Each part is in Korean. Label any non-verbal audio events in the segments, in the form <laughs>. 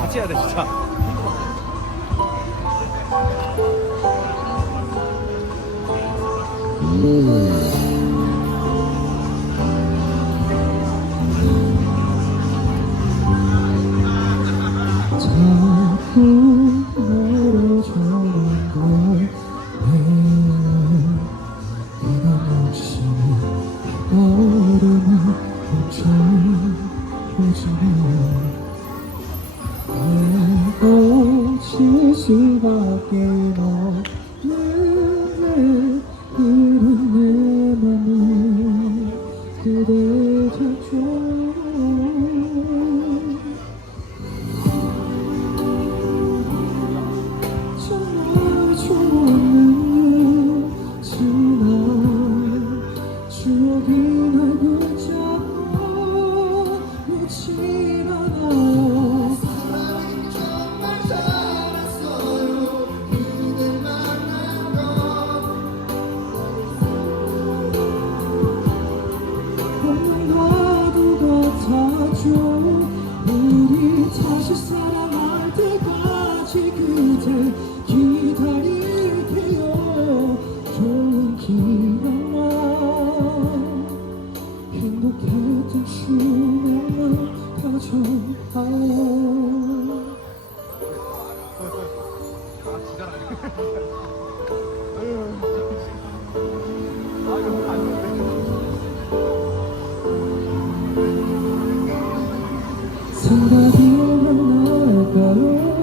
같이 해야 돼 진짜. 멀어져만 걸내 그대 기다릴게요. 좋은 기억만 행복했던 추억만 가져가요. <laughs> 생각이 날까요 기억할까요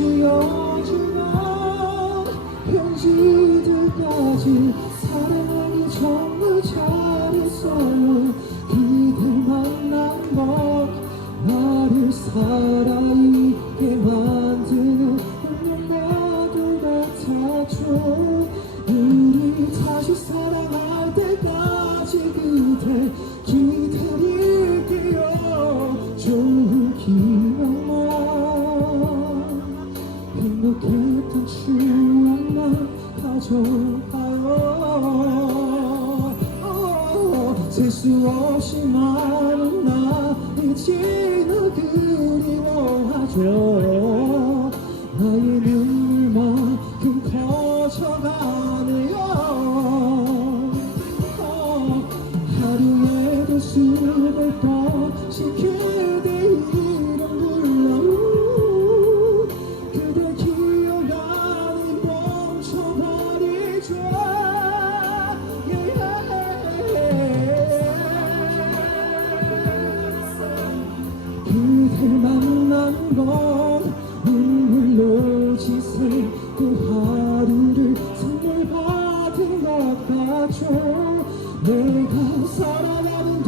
쥐어주는 편지들까지 사랑하기 정말 잘했어요. 그댈 만난 것 나를 살아있 가져가요. 셀수 없이 많은 나의 진을 그리워하죠 그 하루를 선물 받은 것 같죠? 내가 살아가는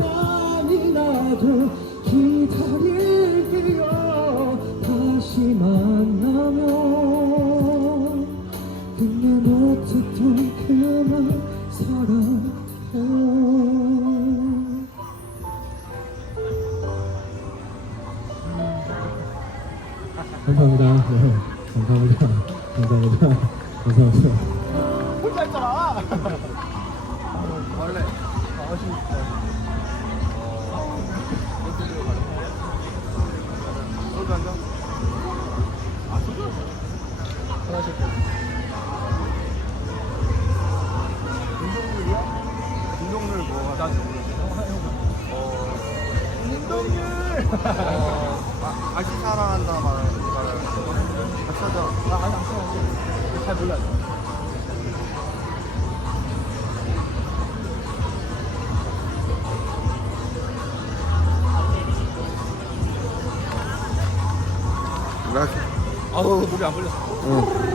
동안만이라도 기다릴게요. 다시 만나면 끝내 못했던 그만 사랑해요. 감사합니다. 네, 감사합니다. 감사합니다. 감사합니다. 혼자 했잖아. 원래 아쉬울 때. 소주 한 잔? 아 소주? 하나씩. 김동률이야? 김동률 뭐가 나지 어. 김동률. 어. 아, 아직 사랑한다 말을 말 을 같이 하자. 아 아니 안 써. 잘 몰라. 아우 물이 안 걸렸어. 응.